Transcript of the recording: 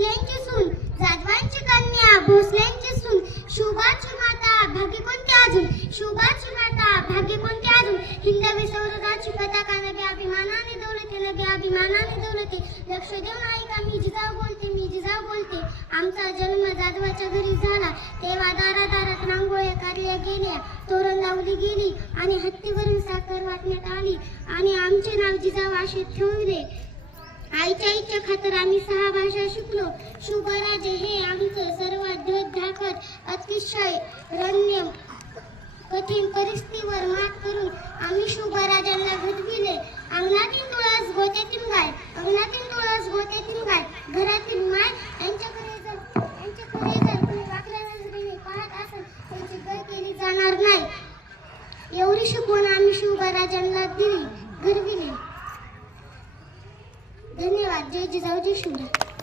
भोसल्यांची सून, जाधवांची कन्या, भोसल्यांची सून, शुभाची माता, भाग्य कोणते अजून, शुभाची माता, भाग्य कोणते अजून, हिंदवी सौरगाची पताका नगे अभिमानाने दौलते, नगे अभिमानाने दौलते, लक्ष देऊन ऐका मी जिजाऊ बोलते, मी जिजाऊ बोलते. आमचा जन्म जाधवाच्या घरी झाला, तेव्हा दारादारात रांगोळ्या काढल्या गेल्या, तोरण लावली गेली आणि हत्तीवरून साखर वाटण्यात आली आणि आमचे नाव जिजाऊ असे ठेवले. आईच्या इच्छा खातर आम्ही 6 भाषा शिकलो. शुभराजे हे आमचं सर्वात धाकट, अतिशय रम्य कठीण परिस्थितीवर मात करून आम्ही शुभराजांना घडविले. अंगणातील तुळस गोत्यातील गाय, अंगणातील तुळस गोत्यातील गाय, घरातील माय यांच्याकडे जर कोणी वाकड्या नजरेने पाहत असेल त्यांची गर केली जाणार नाही. एवढी शिकवण आम्ही शुभराजांना दिली, घडविली. धन्यवाद. जय जिजाऊ, जय शिवराय.